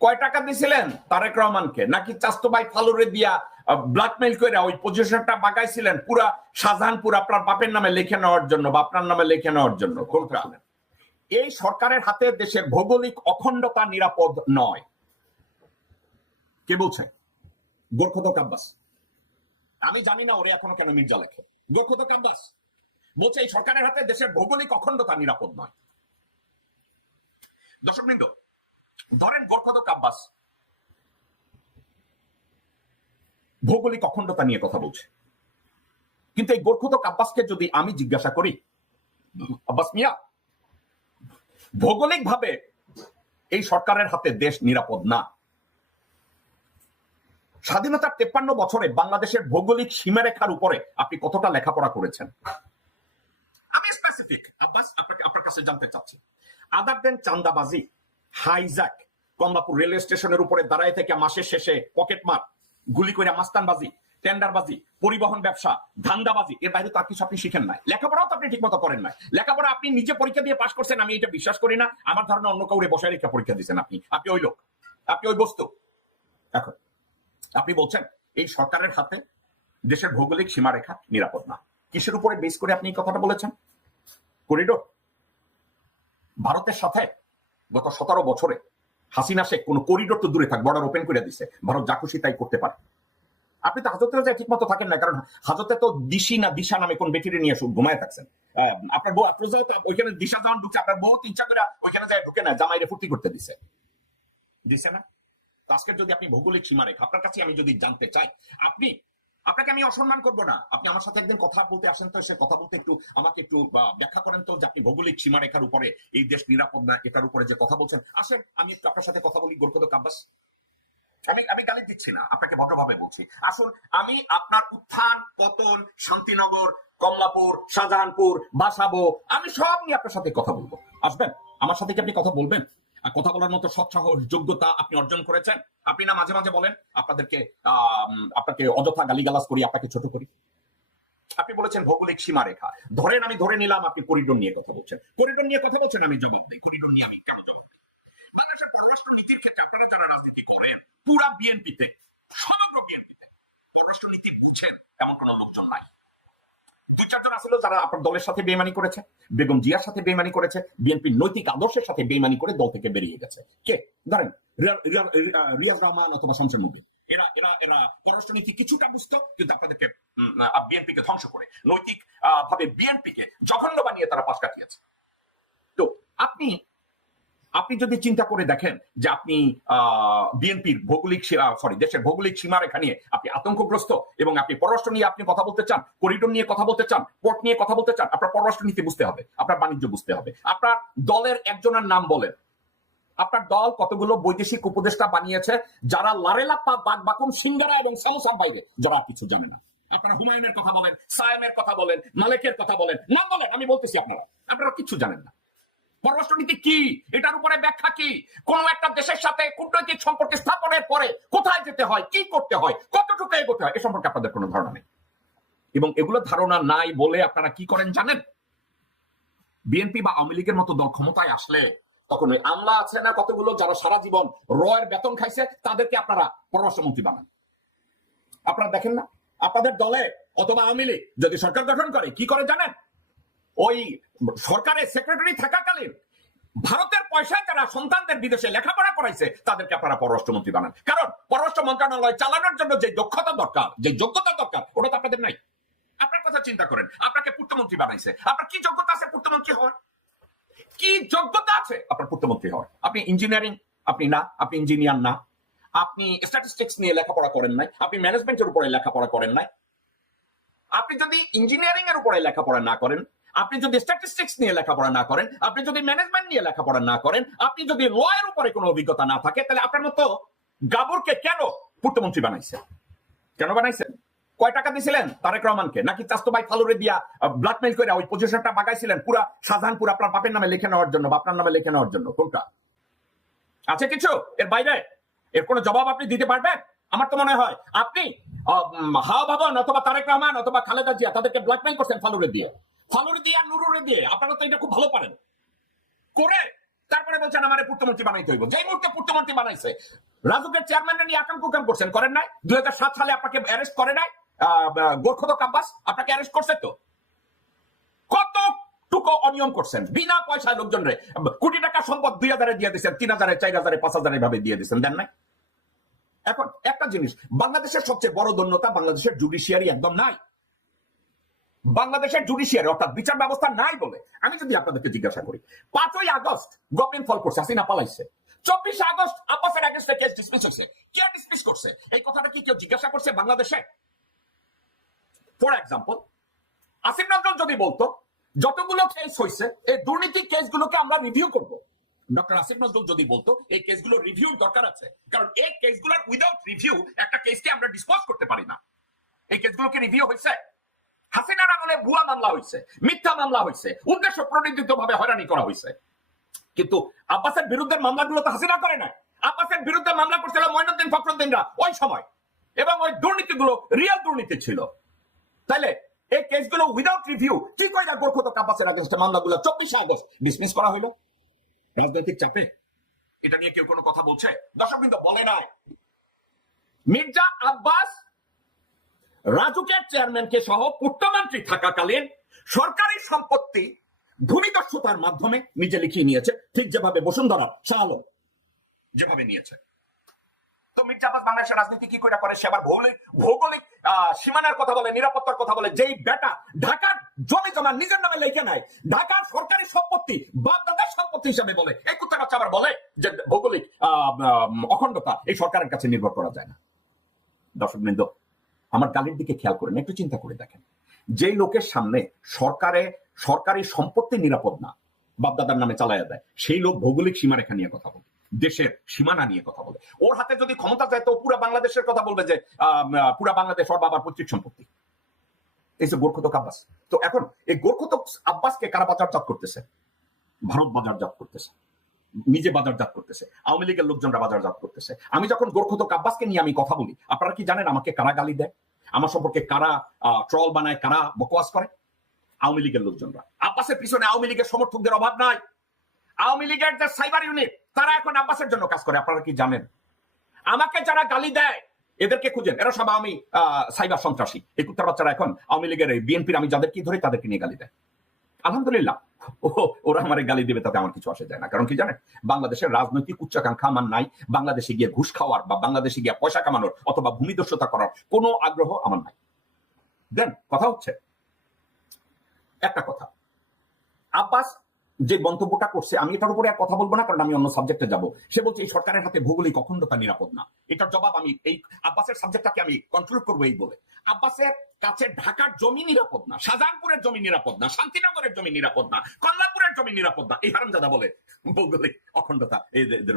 কয় টাকা দিছিলেন? তারেক রহমানকে। নাকি চাস্তো ভাই ফালুরে দিয়া ব্ল্যাকমেইল করে ওই পজিশনটা বাগাইছিলেন পুরা শাহজাহানপুর আপনার বাপের নামে লিখে নেওয়ার জন্য বা আপনার নামে লিখে নেওয়ার জন্য? কোনটা এই সরকারের হাতে দেশের ভৌগোলিক অখণ্ডতা নিরাপদ নয়। কে বলছে? গোর্খদক আব্বাস। আমি জানি না ওরে এখনও কেন মির্জা লেখে। গোর্খদক আব্বাস বলছে এই সরকারের হাতে দেশের ভৌগোলিক অখণ্ডতা নিরাপদ নয়। দর্শকবৃন্দ ধরেন গোর্খদক আব্বাস। ভৌগোলিক অখণ্ডতা নিয়ে কথা বলছে। কিন্তু এই গোর্খদক আব্বাসকে যদি আমি জিজ্ঞাসা করি, আব্বাস মিয়া ভৌগোলিক ভাবে এই সরকারের হাতে দেশ নিরাপদ না। স্বাধীনতার তেপ্পান্ন বছরে বাংলাদেশের ভৌগোলিক সীমারেখার উপরে আপনি কতটা লেখাপড়া করেছেন? আমি স্পেসিফিক আব্বাস, আপনাকে, আপনার কাছে জানতে চাচ্ছি। আদার দেন চান্দাবাজি হাইজ্যাক কমলাপুর রেলওয়ে স্টেশনের উপরে দাঁড়ায় থেকে মাসের শেষে পকেট মার, গুলি করে মাস্তানবাজি, টেন্ডারবাজি, পরিবহন ব্যবসা, ধান্দাবাজি, এর বাইরে তার কিছু আপনি শিখেন নাই। লেখাপড়াও তো আপনি ঠিক মতো করেন নাই। লেখাপড়া আপনি নিজে পরীক্ষা দিয়ে পাশ করছেন, আমি এটা বিশ্বাস করি না। আমার ধারণা অন্য কাউরে বসায় রেখা পরীক্ষা দিচ্ছেন আপনি। আপনি ওই লোক। আপনি ওই বস্তু। এখন, আপনি বলছেন, এই সরকারের হাতে দেশের ভৌগোলিক সীমারেখা নিরাপদ না। কিসের উপরে বেস করে আপনি এই কথাটা বলেছেন? করিডোর? ভারতের সাথে গত সতেরো বছরে হাসিনা শেখ কোন করিডোর তো দূরে থাক বর্ডার ওপেন করে দিছে। ভারত যা খুশি তাই করতে পারে। আপনি তো হাজতে যায় ঠিক মতো থাকেন না, কারণ হাজতে তো দিশি না দিশা নামে কোন বেটিরে নিয়ে শুধু ঘুমায় থাকছেন। আপনার বউ আপনার তো ওইখানে দিশা যখন ঢুকছে, আপনার বউ ইচ্ছা করে ওইখানে যায় ঢুকে না, জামাইরে ফুর্তি করতে দিছে। দিছে না? তো আজকে যদি আপনি ভৌগোলিক সীমারেখা, আপনার কাছে আমি যদি জানতে চাই, আপনি আপনাকে আমি অসম্মান করব না। আপনি আমার সাথে একদিন কথা বলতে আসেন তো, সে কথা বলতে একটু আমাকে একটু ব্যাখ্যা করেন তো যে আপনি ভৌগোলিক সীমারেখার উপরে, এই দেশ নিরাপদ না, এটার উপরে যে কথা বলছেন। আসেন, আমি একটু আপনার সাথে কথা বলি গোরকদ কাব্বাস। আমি আমি গালি দিচ্ছি না, আপনাকে ভদ্রভাবে বলছি। আসুন, আমি আপনার উত্থান, পতন, শান্তিনগর, কমলাপুর, শাহজাহানপুর, বাসাবো, আমি সব নিয়ে আপনার সাথে কথা বলব। আসবেন? আমার সাথে কি আপনি কথা বলবেন? আর কথা বলার মতো সৎসাহস, যোগ্যতা আপনি অর্জন করেছেন? আপনি না মাঝে মাঝে বলেন, আপনাদেরকে আপনাকে অযথা গালিগালাজ করি, আপনাকে ছোট করি। আপনি বলেছেন ভৌগোলিক সীমারেখা। ধরেন আমি ধরে নিলাম আপনি করিডোর নিয়ে কথা বলছেন। করিডোর নিয়ে কথা বলছেন আমি জবাব দিই। করিডোর নিয়ে আমি কেন জবাব দিই বাংলাদেশের পররাষ্ট্র নীতির ক্ষেত্রে আপনারা যারা রাজনীতি করেন বিএনপিতে, সমগ্র বিএনপিতে পররাষ্ট্র নীতি এমন লোকজন নাই। চারজন আসলে আপনার দলের সাথে বেইমানি করেছে, বেগম জিয়ার সাথে বেইমানি করেছে, বিএনপির নৈতিক আদর্শের সাথে বেইমানি করে দল থেকে বেরিয়ে গেছে। কে? ধরেন, রিয়া- রিয়া- রিয়া- রিয়াজ রহমান অথবা শামসুল মুবিন এরা এরা এরা পররাষ্ট্র নীতি কিছুটা বুঝতো, কিন্তু আপনাদেরকে বিএনপি কে ধ্বংস করে, নৈতিক ভাবে বিএনপি কে জঘন্য বানিয়ে তারা পাশ কাটিয়েছে। তো আপনি আপনি যদি চিন্তা করে দেখেন যে আপনি বিএনপির ভৌগোলিক সরি দেশের ভৌগোলিক সীমারেখা নিয়ে আপনি আতঙ্কগ্রস্ত এবং আপনি পররাষ্ট্র নিয়ে আপনি কথা বলতে চান করিডোর নিয়ে কথা বলতে চান পোর্ট নিয়ে কথা বলতে চান, আপনার পররাষ্ট্র নীতি বুঝতে হবে, আপনার বাণিজ্য বুঝতে হবে। আপনার দলের একজনের নাম বলেন। আপনার দল কতগুলো বৈদেশিক উপদেষ্টা বানিয়েছে? যারা লারেলাপ্পা বাগ বাকুম সিঙ্গারা এবং সামোসার বাইরে। যারা কিছু জানে না। আপনারা হুমায়ুনের কথা বলেন, সায়েমের কথা বলেন, মালেকের কথা বলেন নাম বলেন আমি বলতেছি আপনারা। আপনারা কিছু জানেন না। পররাষ্ট্রনীতি কি? এটার উপরে ব্যাখ্যা কি? কোন একটা দেশের সাথে কূটনৈতিক সম্পর্ক স্থাপনের পরে কোথায় যেতে হয়, কি করতে হয়, কতটুকু এগোতে হয়, এ সম্পর্কে আপনাদের কোনো ধারণা নেই। এবং এগুলো ধারণা নাই বলে আপনারা কি করেন জানেন? বিএনপি বা আওয়ামী লীগের মতো দল ক্ষমতায় আসলে তখন ওই আমলা আছে না কতগুলো যারা সারা জীবন রয়ের বেতন খাইছে, তাদেরকে আপনারা পররাষ্ট্রমন্ত্রী বানান। আপনারা দেখেন না? আপনাদের দলে অথবা আওয়ামী লীগ যদি সরকার গঠন করে, কি করে জানেন? ওই সরকারের সেক্রেটারি থাকাকালীন ভারতের পয়সায় যারা সন্তানদের বিদেশে লেখাপড়া করাইছে, তাদেরকে আপনারা পররাষ্ট্রমন্ত্রী বানান। কারণ পররাষ্ট্র মন্ত্রণালয় চালানোর জন্য যে দক্ষতা দরকার, যে যোগ্যতা দরকার, ওটা তো আপনাদের নাই। আপনার কথা চিন্তা করেন, আপনাকে পূর্তমন্ত্রী বানাইছে। আপনার কি যোগ্যতা আছে পূর্তমন্ত্রী হওয়ার? কি যোগ্যতা আছে? আপনার পূর্তমন্ত্রী হওয়ার। আপনি ইঞ্জিনিয়ারিং আপনি না, আপনি ইঞ্জিনিয়ার না। আপনি স্ট্যাটিস্টিক্স নিয়ে লেখাপড়া করেন নাই, আপনি ম্যানেজমেন্টের উপরে লেখাপড়া করেন নাই। আপনি যদি ইঞ্জিনিয়ারিং এর উপরে লেখাপড়া না করেন, আপনি যদি স্ট্যাটিস্টিক্স নিয়ে লেখাপড়া না করেন, আপনি যদি ম্যানেজমেন্ট নিয়ে লেখাপড়া না করেন, আপনি যদি ল এর উপরে কোনো অভিজ্ঞতা না থাকে, তাহলে আপনার মতো গাবরকে কেন পূর্তমন্ত্রী বানাইছে কেন বানাইছেন? কয় টাকা দিছিলেন? তারেক রহমানকে। নাকি চাস্তো ফালুরে দিয়া ব্ল্যাকমেইল করে ওই পজিশনটা বাগাইছিলেন পুরা শাহজাহানপুর আপনার বাপের নামে লিখে নেওয়ার জন্য বা আপনার নামে লিখে নেওয়ার জন্য? কোনটা? আছে কিছু? এর বাইরে? এর কোনো জবাব আপনি দিতে পারবেন? আমার তো মনে হয় আপনি হাওয়া ভবন অথবা তারেক রহমান অথবা খালেদা জিয়া তাদেরকে ব্ল্যাকমেইল করছেন ফালুরে দিয়ে। ফালুরে দিয়ে নুরুরে দিয়ে, আপনারা তো এটা খুব ভালো পারেন। করে তারপরে বলছেন আমার পূর্তমন্ত্রী বানাইতে হইব। যেই মুহূর্তে পূর্তমন্ত্রী বানাইছে, রাজুকের চেয়ারম্যান নিয়ে আকাম কুকাম করছেন, করেন নাই? দু হাজার সাত সালে আপনাকে অ্যারেস্ট করে নাই? আব্বাস আপনাকে অ্যারেস্ট করছে তো? অনিয়ম করছেন? বিনা পয়সায় লোকজন রে, কোটি টাকা সম্পদ দুই হাজারে দিয়ে দিচ্ছেন তিন হাজারে, চার হাজারে, পাঁচ হাজারে ভাবে দিয়ে দিচ্ছেন দেন নাই? এখন একটা জিনিস, বাংলাদেশের সবচেয়ে বড় দন্যতা বাংলাদেশের জুডিশিয়ারি একদম নাই। বাংলাদেশের জুডিশিয়ারি অর্থাৎ বিচার ব্যবস্থা নাই বলে আমি যদি আপনাদেরকে জিজ্ঞাসা করি, পাঁচই আগস্ট গভর্নমেন্ট ফল করছে, হাসিনা পালাইছে। চব্বিশে আগস্ট আব্বাসের আগস্টে কেস ডিসমিস হয়েছে। কে ডিসমিস করছে? এই কথাটা কি কেউ জিজ্ঞাসা করছে বাংলাদেশে? ফর এক্সাম্পল আসিফ নজরুল যদি বলতো, যতগুলো কেস হয়েছে এই দুর্নীতি কেসগুলোকে আমরা রিভিউ করব। ডক্টর আসিফ নজরুল যদি বলতো, এই কেসগুলো রিভিউর দরকার আছে, কারণ এই কেসগুলোর উইদাউট রিভিউ একটা কেসকে আমরা ডিসপোজ করতে পারি না। এই কেসগুলোকে রিভিউ হয়েছে হাসিনার আমলে ভুয়া মামলা হয়েছে মিথ্যা মামলা হয়েছে উদ্দেশ্য প্রণোদিত ভাবে হয়রানি করা হয়েছে কিন্তু আব্বাসের বিরুদ্ধে মামলাগুলো তো হাসিনা করে না আব্বাসের বিরুদ্ধে মামলা করছিল মইনুদ্দিন ফখরুদ্দিনরা, ওই সময়। এবং ওই দুর্নীতিগুলো রিয়েল দুর্নীতি ছিল। তাইলে এই কেসগুলো উইদাউট রিভিউ কি করে গোর্খত আব্বাসের আগেস্টে মামলাগুলো, চব্বিশে আগস্ট ডিসমিস করা হইল। রাজনৈতিক চাপে? এটা নিয়ে কেউ কোনো কথা বলছে? দর্শক কিন্তু বলে নাই। মির্জা আব্বাস রাজুকের চেয়ারম্যানকে সহ পূর্তমন্ত্রী থাকাকালীন সরকারি সম্পত্তি ভূমিদস্যুতার মাধ্যমে নিজে লিখিয়ে নিয়েছে। ঠিক যেভাবে বসুন্ধরা, শাহ যেভাবে নিয়েছে। তো মির্জা আব্বাস বাংলাদেশের রাজনীতি কি করে করে? সে আবার ভৌগোলিক ভৌগোলিক সীমানার কথা বলে, নিরাপত্তার কথা বলে, যেই বেটা ঢাকার জমি জমা নিজের নামে লেখে নাই, ঢাকার সরকারি সম্পত্তি বাপ দাদার সম্পত্তি হিসাবে বলে, এই কুত্তা বাচ্চা আবার বলে যে ভৌগোলিক অখণ্ডতা, এই সরকারের কাছে নির্ভর করা যায় না। দর্শক বৃন্দ, আমার গালির দিকে খেয়াল করেন, একটু চিন্তা করে দেখেন। যে লোকের সামনে সরকারে, সরকারি সম্পত্তি নিরাপদ না, বাপদাদার নামে চালায়া দেয়, সেই লোক ভৌগোলিক সীমারেখা নিয়ে কথা বলে। দেশের সীমানা নিয়ে কথা বলে। ওর হাতে যদি ক্ষমতা যায়, তো পুরো বাংলাদেশের কথা বলবে যে পুরা বাংলাদেশ ওর বাবার পৈতৃক সম্পত্তি। এই যে গোর্খতক আব্বাস। তো এখন এই গোর্খতক আব্বাসকে কারা বাজারজাত করতেছে? ভারত বাজারজাত করতেছে। নিজে বাজারজাত করতেছে। আওয়ামী লীগের লোকজনরা বাজারজাত করতেছে। আমি যখন গোর্খতক আব্বাসকে নিয়ে আমি কথা বলি, আপনারা কি জানেন আমাকে কারা গালি দেয়? আমার সম্পর্কে কারা ট্রল বানায়, কারা বকওয়াস করে? আওয়ামী লীগের লোকজনরা। আব্বাসের পিছনে আওয়ামী লীগের সমর্থকদের অভাব নাই। আওয়ামী লীগের যে সাইবার ইউনিট তারা এখন আব্বাসের জন্য কাজ করে, আপনারা কি জানেন? আমাকে যারা গালি দেয়, এদেরকে খুঁজেন। এরা সব আমি সাইবার সন্ত্রাসী। এই কুত্তার বাচ্চারা এখন আওয়ামী লীগের বিএনপির, আমি যাদেরকে ধরে তাদেরকে নিয়ে গালি দেয়। আলহামদুলিল্লাহ। ওরা আমার গালি দেবে, তাতে আমার কিছু আসে যায় না। কারণ কি জানেন? বাংলাদেশের রাজনৈতিক উচ্চাকাঙ্ক্ষা আমার নাই। বাংলাদেশে গিয়ে ঘুষ খাওয়ার বা বাংলাদেশে গিয়ে পয়সা কামানোর অথবা ভূমিদস্যতা করার কোনো আগ্রহ আমার নাই। দেন, কথা হচ্ছে, একটা কথা। আব্বাস যে মন্তব্যটা করছে, আমি এটার উপরে কথা বলব না, কারণ আমি অন্য সাবজেক্টে যাব। সে বলছে, এই সরকারের হাতে ভৌগোলিক অখণ্ডতা নিরাপদ না। এটার জবাব আমি, এই আব্বাসের সাবজেক্টটাকে আমি কন্ট্রোল করব এই বলে। আব্বাসের কাছে ঢাকার জমি নিরাপদ না, শাহজাহানপুরের জমি নিরাপদ না, শান্তিনগরের জমি নিরাপদ না কল্যাণপুরের জমি নিরাপদ না। এই হারামজাদা বলে ভৌগোলিক অখণ্ডতা এদের